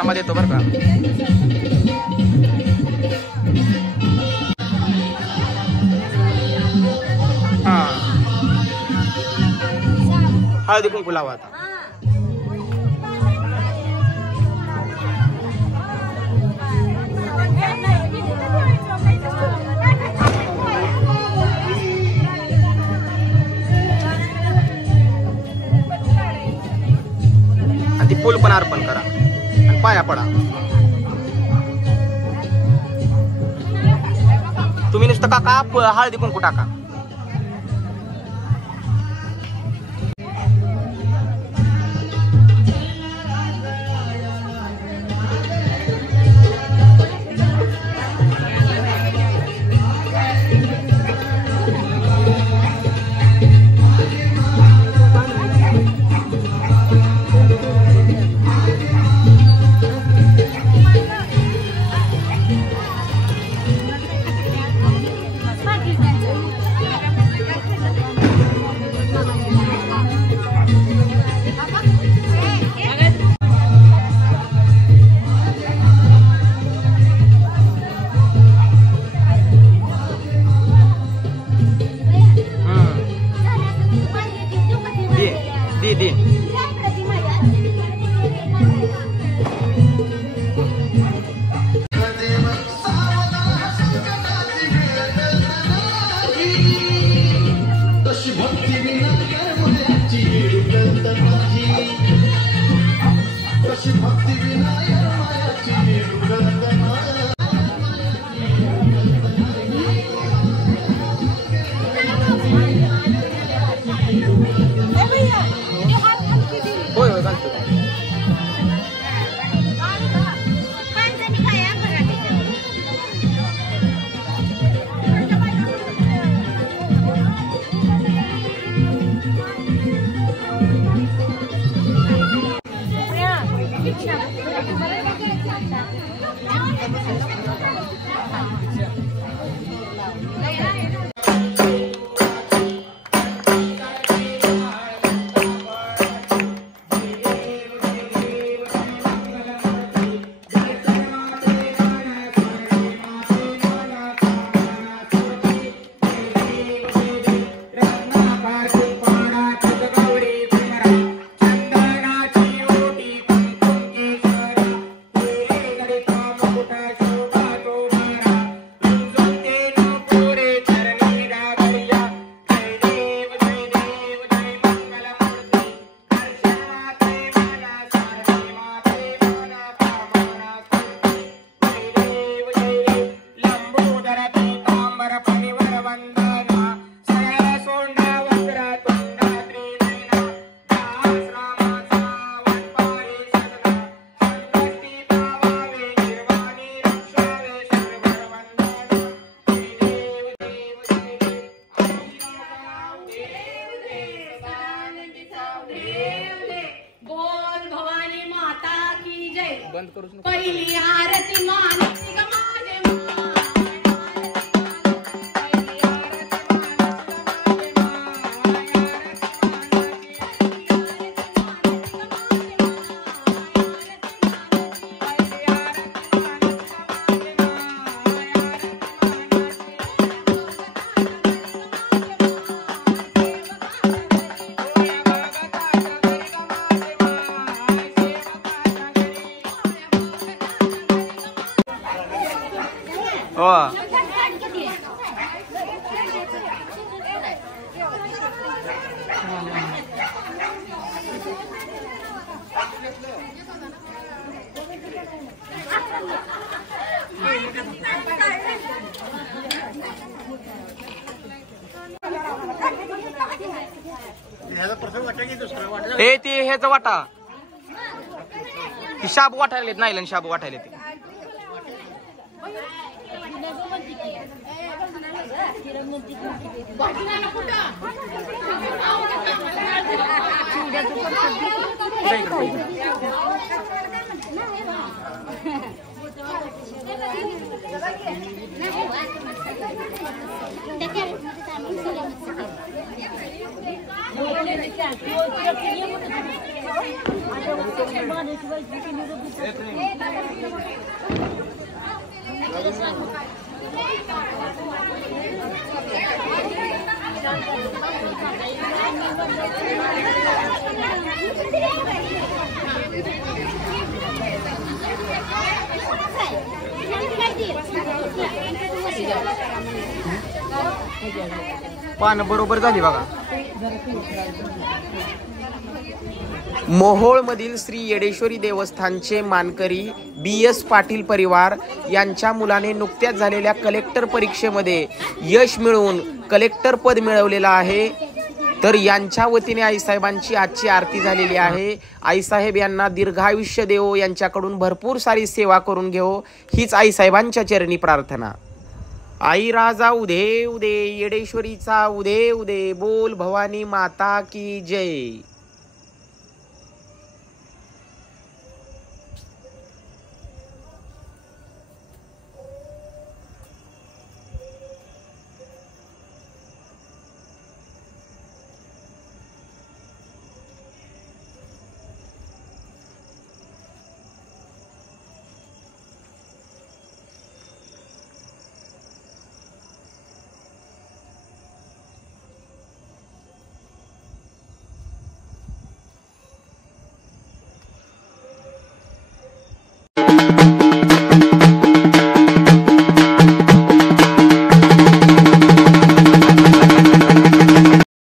थांबा देतो बरं का. हा हळदी कुंकू लावा आता. आणि ती फूल पण अर्पण करा आणि पाया पडा. तुम्ही नुसतं काका हळदी कुंकू टाका. पहिली आरती मानसी ग माझे ए ते ह्याचा वाटा ती शाबू वाटायला नाही शाबू वाटायला ते पानं बरोबर झाली बघा. मोहोळमधील श्री येडेश्वरी देवस्थानचे मानकरी BS पाटील परिवार यांच्या मुलाने नुकत्याच झालेल्या कलेक्टर परीक्षेमध्ये यश मिळवून कलेक्टर पद मिळवलेलं आहे. तर यांच्या वतीने आईसाहेबांची आजची आरती झालेली आहे. आईसाहेब यांना दीर्घायुष्य देवो, यांच्याकडून भरपूर सारी सेवा करून घेवो, हीच आईसाहेबांच्या चरणी प्रार्थना. आई राजा उदे उदे, येडेश्वरीचा उदे उदे, बोल भवानी माता की जय.